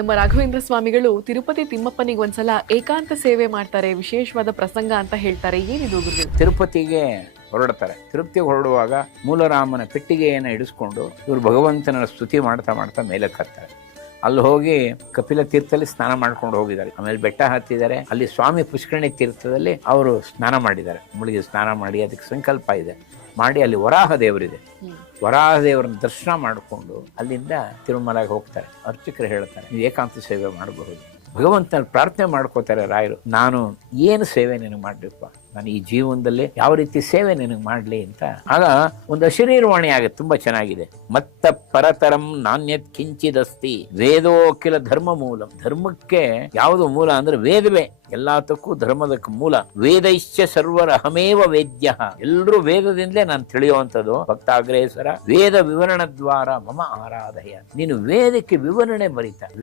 ನಮ್ಮ ರಾಘವೇಂದ್ರ ಸ್ವಾಮಿಗಳು ತಿರುಪತಿ ತಿಮ್ಮಪ್ಪನಿಗೆ ಒಂದ್ಸಲ ಏಕಾಂತ ಸೇವೆ ಮಾಡ್ತಾರೆ, ವಿಶೇಷವಾದ ಪ್ರಸಂಗ ಅಂತ ಹೇಳ್ತಾರೆ. ಏನಿದು ಗುರುಗಳು? ತಿರುಪತಿಗೆ ಹೊರಡ್ತಾರೆ. ತಿರುಪತಿಗೆ ಹೊರಡುವಾಗ ಮೂಲರಾಮನ ಪೆಟ್ಟಿಗೆಯನ್ನು ಹಿಡಿಸ್ಕೊಂಡು ಇವರು ಭಗವಂತನ ಸ್ತುತಿ ಮಾಡ್ತಾ ಮಾಡ್ತಾ ಮೇಲಕ್ಕೆ ಹತ್ತಾರೆ. ಅಲ್ಲಿ ಹೋಗಿ ಕಪಿಲ ತೀರ್ಥದಲ್ಲಿ ಸ್ನಾನ ಮಾಡ್ಕೊಂಡು ಹೋಗಿದ್ದಾರೆ. ಆಮೇಲೆ ಬೆಟ್ಟ ಹತ್ತಿದ್ದಾರೆ. ಅಲ್ಲಿ ಸ್ವಾಮಿ ಪುಷ್ಕರಣಿ ತೀರ್ಥದಲ್ಲಿ ಅವರು ಸ್ನಾನ ಮಾಡಿದ್ದಾರೆ. ಮುಳುಗಿ ಸ್ನಾನ ಮಾಡಿ ಅದಕ್ಕೆ ಸಂಕಲ್ಪ ಇದೆ ಮಾಡಿ ಅಲ್ಲಿ ವರಾಹ ದೇವರಿದೆ. ವರಾಹ ದೇವರನ್ನ ದರ್ಶನ ಮಾಡಿಕೊಂಡು ಅಲ್ಲಿಂದ ತಿರುಮಲಗೆ ಹೋಗ್ತಾರೆ. ಅರ್ಚಕರು ಹೇಳ್ತಾರೆ, ನೀವು ಏಕಾಂತ ಸೇವೆ ಮಾಡಬಹುದು. ಭಗವಂತನ ಪ್ರಾರ್ಥನೆ ಮಾಡ್ಕೋತಾರೆ ರಾಯರು, ನಾನು ಏನು ಸೇವೆ ನಿನಗೆ ಮಾಡ್ಲಿಪ್ಪ, ನಾನು ಈ ಜೀವನದಲ್ಲಿ ಯಾವ ರೀತಿ ಸೇವೆ ನಿನಗೆ ಮಾಡಲಿ ಅಂತ. ಆಗ ಒಂದು ಅಶರೀರವಾಣಿ ಆಗುತ್ತೆ, ತುಂಬಾ ಚೆನ್ನಾಗಿದೆ. ಮತ್ತ ಪರತರಂ ನಾಣ್ಯತ್ ಕಿಂಚಿದಸ್ತಿ ವೇದೋಕಿಲ ಧರ್ಮ ಮೂಲಂ. ಧರ್ಮಕ್ಕೆ ಯಾವುದು ಮೂಲ ಅಂದ್ರೆ ವೇದವೇ, ಎಲ್ಲದಕ್ಕೂ ಧರ್ಮದಕ್ಕೆ ಮೂಲ. ವೇದೈಶ್ಚ ಸರ್ವರ ಅಹಮೇವ ವೇದ್ಯ. ಎಲ್ಲರೂ ವೇದದಿಂದಲೇ ನಾನು ತಿಳಿಯುವಂಥದ್ದು. ಭಕ್ತಾಗ್ರೇಸರ ವೇದ ವಿವರಣ ದ್ವಾರ ಮಮ ಆರಾಧಯ. ನೀನು ವೇದಕ್ಕೆ ವಿವರಣೆ ಬರೀತಾ